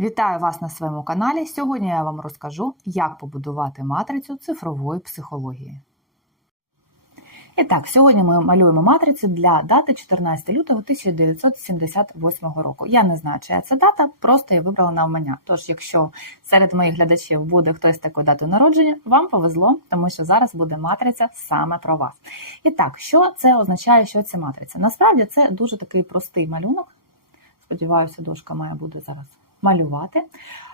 Вітаю вас на своєму каналі. Сьогодні я вам розкажу, як побудувати матрицю цифрової психології. І так, сьогодні ми малюємо матрицю для дати 14 лютого 1978 року. Я не знаю, чия це дата, просто я вибрала на навмання. Тож, якщо серед моїх глядачів буде хтось такою датою народження, вам повезло, тому що зараз буде матриця саме про вас. І так, що це означає, що це матриця? Насправді це дуже такий простий малюнок. Сподіваюся, дошка має буде зараз малювати.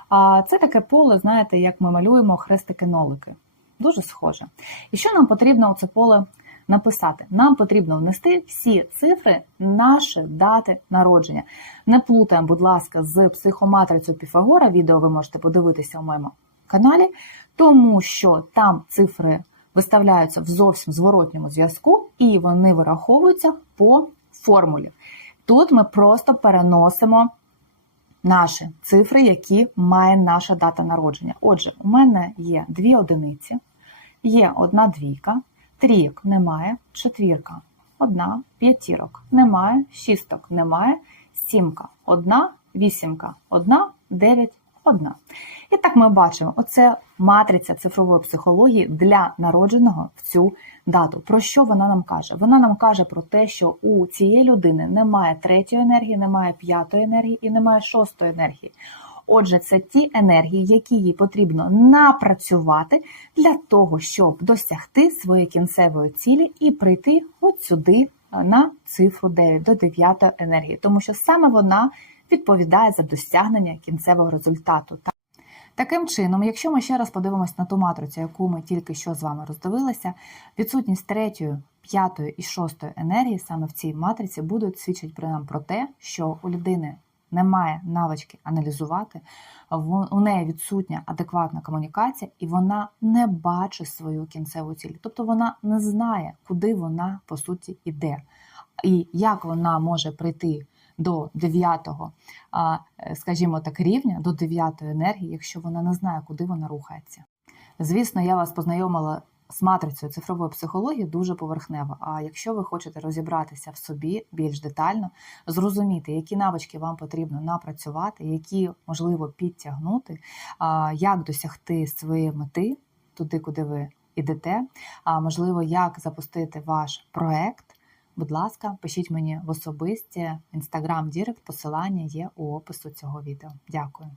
А Це таке поле, знаєте, як ми малюємо хрестики-нолики. Дуже схоже. І що нам потрібно у це поле написати? Нам потрібно внести всі цифри наші дати народження. Не плутаємо, будь ласка, з психоматрицею Піфагора. Відео ви можете подивитися у моєму каналі, тому що там цифри виставляються в зовсім зворотньому зв'язку, і вони вираховуються по формулі. Тут ми просто переносимо наші цифри, які має наша дата народження. Отже, у мене є дві одиниці, є одна двійка, трійок немає, четвірка, одна, п'ятірок немає, шісток немає, сімка, одна, вісімка, одна, дев'ять, одна. І так ми бачимо, оце матриця цифрової психології для народженого в цю дату. Про що вона нам каже? Вона нам каже про те, що у цієї людини немає третьої енергії, немає п'ятої енергії і немає шостої енергії. Отже, це ті енергії, які їй потрібно напрацювати для того, щоб досягти своєї кінцевої цілі і прийти от сюди на цифру 9 до 9 енергії, тому що саме вона відповідає за досягнення кінцевого результату. Таким чином, якщо ми ще раз подивимось на ту матрицю, яку ми тільки що з вами роздивилися, відсутність третьої, п'ятої і шостої енергії саме в цій матриці будуть свідчити при нам про те, що у людини немає навички аналізувати, у неї відсутня адекватна комунікація, і вона не бачить свою кінцеву ціль. Тобто вона не знає, куди вона по суті йде, і як вона може прийти до 9-го, скажімо так, рівня, до 9-ї енергії, якщо вона не знає, куди вона рухається. Звісно, я вас познайомила з матрицею цифрової психології дуже поверхнево. А якщо ви хочете розібратися в собі більш детально, зрозуміти, які навички вам потрібно напрацювати, які можливо підтягнути, як досягти своєї мети туди, куди ви йдете, а можливо, як запустити ваш проект. Будь ласка, пишіть мені в особисті інстаграм Дірект, посилання є у опису цього відео. Дякую.